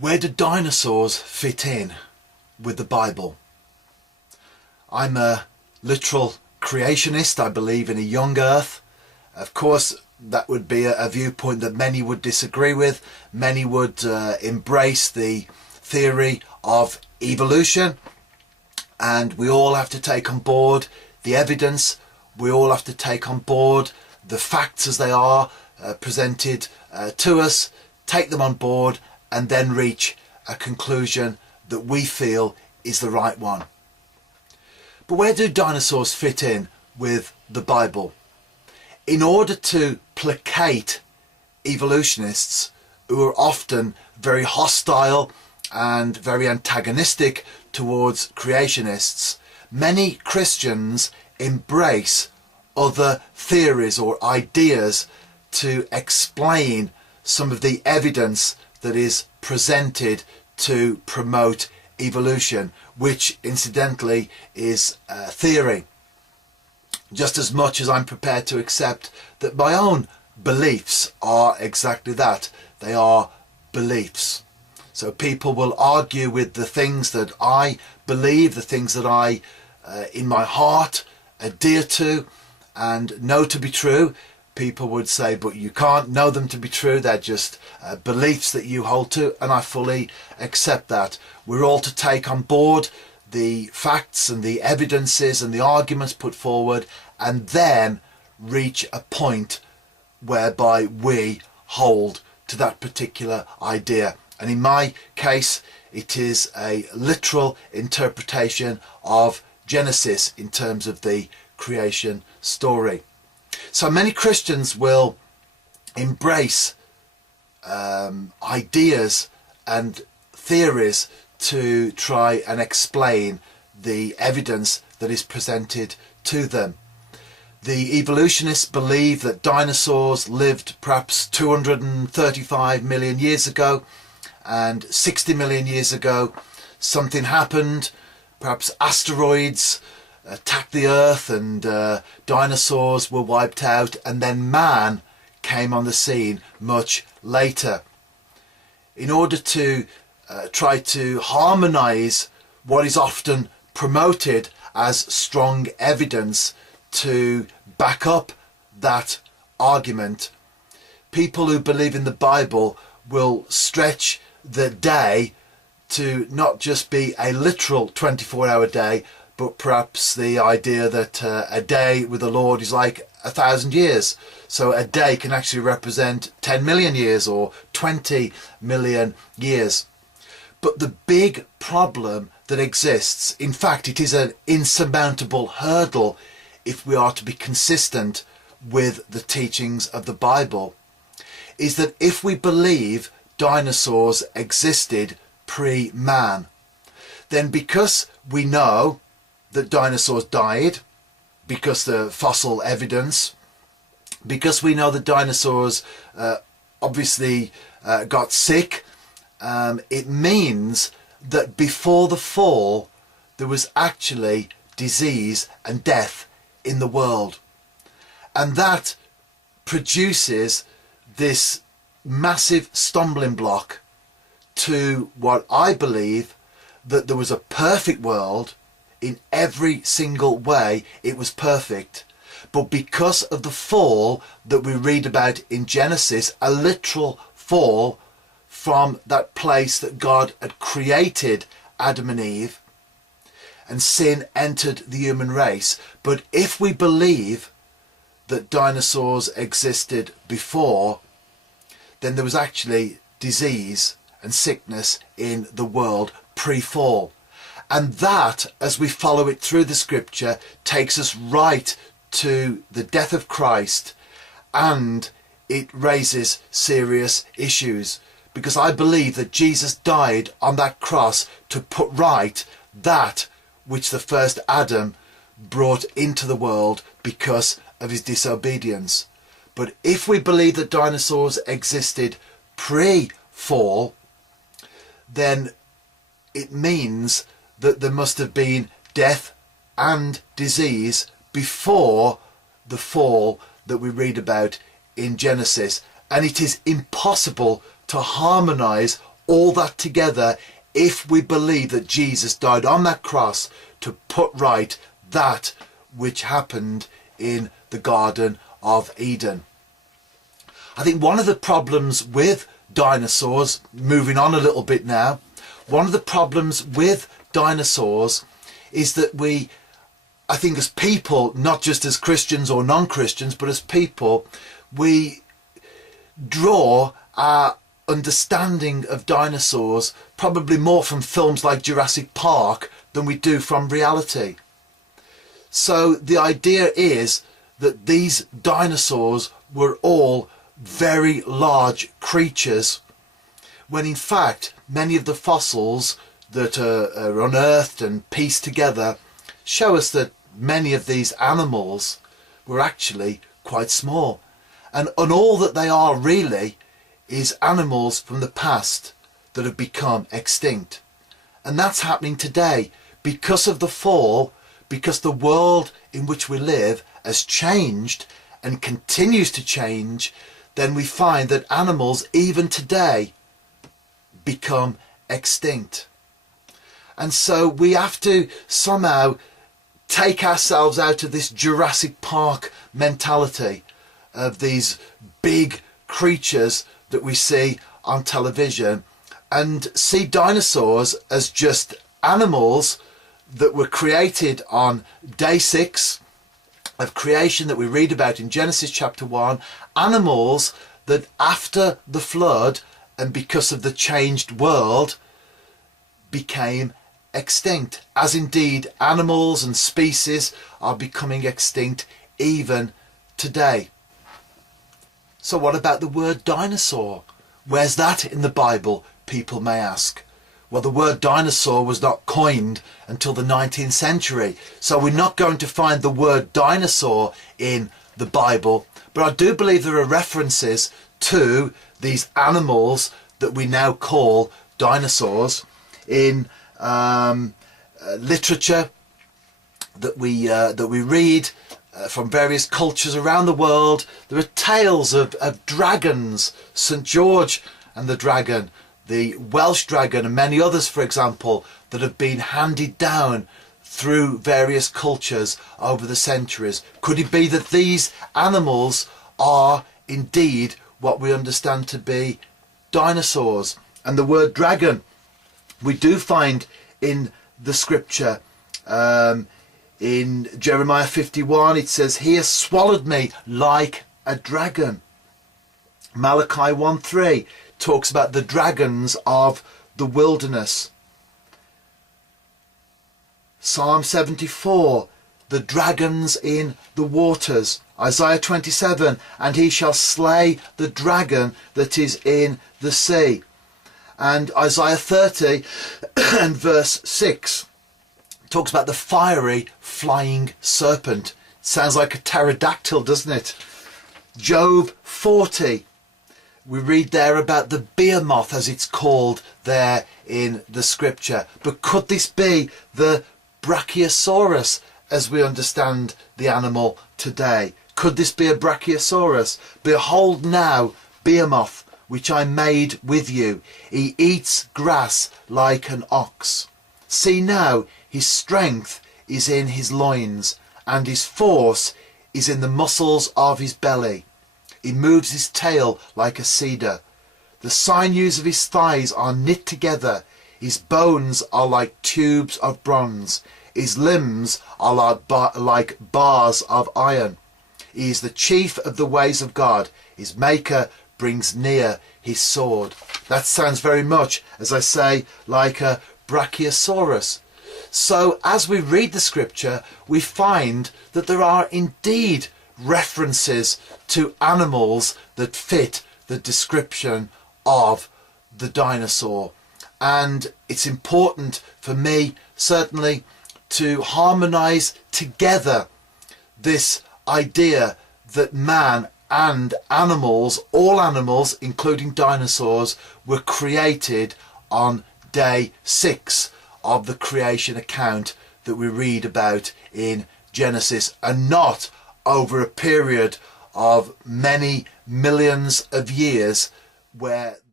Where do dinosaurs fit in with the Bible? I'm a literal creationist. I believe in a young earth. Of course, that would be a viewpoint that many would disagree with. Many would embrace the theory of evolution. And we all have to take on board the evidence. We all have to take on board the facts as they are presented to us, take them on board, and then reach a conclusion that we feel is the right one. But where do dinosaurs fit in with the Bible? In order to placate evolutionists who are often very hostile and very antagonistic towards creationists, many Christians embrace other theories or ideas to explain some of the evidence that is presented to promote evolution, which incidentally is theory. Just as much as I'm prepared to accept that my own beliefs are exactly that. They are beliefs. So people will argue with the things that I believe, the things that I, in my heart, adhere to and know to be true. People would say, but you can't know them to be true. They're just beliefs that you hold to, and I fully accept that. We're all to take on board the facts and the evidences and the arguments put forward, and then reach a point whereby we hold to that particular idea. And in my case, it is a literal interpretation of Genesis in terms of the creation story. So many Christians will embrace ideas and theories to try and explain the evidence that is presented to them. The evolutionists believe that dinosaurs lived perhaps 235 million years ago, and 60 million years ago something happened. Perhaps asteroids attacked the earth and dinosaurs were wiped out, and then man came on the scene much later. In order to try to harmonize what is often promoted as strong evidence to back up that argument, people who believe in the Bible will stretch the day to not just be a literal 24-hour day, but perhaps the idea that a day with the Lord is like 1,000 years. So a day can actually represent 10 million years or 20 million years. But the big problem that exists, in fact, it is an insurmountable hurdle if we are to be consistent with the teachings of the Bible, is that if we believe dinosaurs existed pre-man, then because we know that dinosaurs died, because the fossil evidence, because we know that dinosaurs obviously got sick, it means that before the fall there was actually disease and death in the world. And that produces this massive stumbling block to what I believe, that there was a perfect world. In every single way it was perfect, but because of the fall that we read about in Genesis, a literal fall from that place that God had created Adam and Eve, and sin entered the human race. But if we believe that dinosaurs existed before, then there was actually disease and sickness in the world pre-fall. And that, as we follow it through the scripture, takes us right to the death of Christ, and it raises serious issues, because I believe that Jesus died on that cross to put right that which the first Adam brought into the world because of his disobedience. But if we believe that dinosaurs existed pre-fall, then it means that there must have been death and disease before the fall that we read about in Genesis. And it is impossible to harmonize all that together if we believe that Jesus died on that cross to put right that which happened in the Garden of Eden. I think one of the problems with dinosaurs, moving on a little bit now, one of the problems with dinosaurs is that I think as people, not just as Christians or non-Christians, but as people, we draw our understanding of dinosaurs probably more from films like Jurassic Park than we do from reality. So the idea is that these dinosaurs were all very large creatures, when in fact many of the fossils that are unearthed and pieced together show us that many of these animals were actually quite small, and all that they are really is animals from the past that have become extinct. And that's happening today because of the fall, because the world in which we live has changed and continues to change. Then we find that animals even today become extinct. And so we have to somehow take ourselves out of this Jurassic Park mentality of these big creatures that we see on television and see dinosaurs as just animals that were created on day 6 of creation that we read about in Genesis chapter 1, animals that after the flood and because of the changed world became extinct, as indeed animals and species are becoming extinct even today. So what about the word dinosaur? Where's that in the Bible, people may ask? Well, the word dinosaur was not coined until the 19th century, so we're not going to find the word dinosaur in the Bible, but I do believe there are references to these animals that we now call dinosaurs in literature that we read from various cultures around the world. There are tales of dragons, St. George and the dragon, the Welsh dragon, and many others, for example, that have been handed down through various cultures over the centuries. Could it be that these animals are indeed what we understand to be dinosaurs? And the word dragon we do find in the scripture. In Jeremiah 51 it says, "He has swallowed me like a dragon." Malachi 1:3 talks about the dragons of the wilderness. Psalm 74, the dragons in the waters. Isaiah 27, "And he shall slay the dragon that is in the sea." And Isaiah 30 and verse 6 talks about the fiery flying serpent. Sounds like a pterodactyl, doesn't it? Job 40, we read there about the behemoth, as it's called there in the scripture. But could this be the Brachiosaurus as we understand the animal today? Could this be a Brachiosaurus? "Behold now, behemoth, which I made with you. He eats grass like an ox. See now, his strength is in his loins, and his force is in the muscles of his belly. He moves his tail like a cedar. The sinews of his thighs are knit together. His bones are like tubes of bronze. His limbs are like bars of iron. He is the chief of the ways of God. His maker brings near his sword." That sounds very much, as I say, like a Brachiosaurus. So as we read the scripture, we find that there are indeed references to animals that fit the description of the dinosaur. And it's important for me, certainly, to harmonize together this idea that man and animals, all animals, including dinosaurs, were created on day 6 of the creation account that we read about in Genesis, and not over a period of many millions of years where